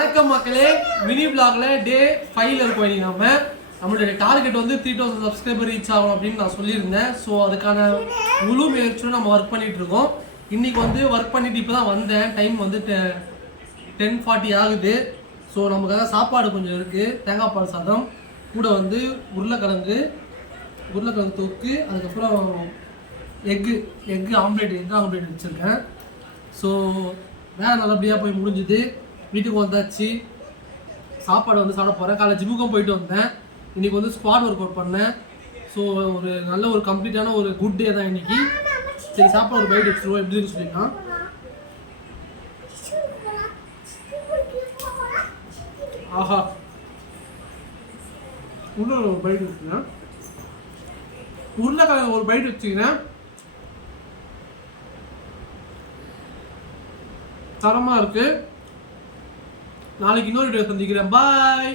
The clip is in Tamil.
வணக்கம் மக்களே, மினி vlogல டே 5ல இருக்கோம். இன்னைக்கு நம்மளுடைய டார்கெட் வந்து 3000 சப்ஸ்கிரைபர் ரீச் ஆகும் அப்படின்னு நான் சொல்லியிருந்தேன். ஸோ அதுக்கான முழு முயற்சியும் நம்ம ஒர்க் பண்ணிட்டு இருக்கோம். இன்னைக்கு வந்து ஒர்க் பண்ணிட்டு இப்போ தான் வந்தேன். டைம் வந்து 10:40 ஆகுது. ஸோ நமக்காக சாப்பாடு கொஞ்சம் இருக்குது. தேங்காய் பால் சாதம் கூட வந்து உருளைக்கிழங்கு தொக்கு, அதுக்கப்புறம் எக்கு ஆம்லேட் வச்சுருக்கேன். ஸோ வேலை நல்லபடியாக போய் முடிஞ்சுது. வீட்டுக்கு வந்தாச்சு. சாப்பாடு வந்து சாப்பிட போகிறேன். காலைல ஜிம்முக்கும் போயிட்டு வந்தேன். இன்றைக்கி வந்து ஸ்குவாட் ஒர்க் அவுட் பண்ணேன். ஸோ ஒரு நல்ல ஒரு கம்ப்ளீட்டான ஒரு குட் டே தான் இன்றைக்கி. சரி, சாப்பாடு ஒரு பைட் வச்சுருவோம் எப்படின்னு சொல்லிக்கலாம். ஆஹா, இன்னொரு ஒரு பைட் வச்சுக்கிறேன். உருளைக்கிழங்கு ஒரு பைட் வச்சுக்கிறேன். தரமாக இருக்குது. நாளைக்கு இன்னொரு வீடியோ சந்திக்கிறேன். பாய்.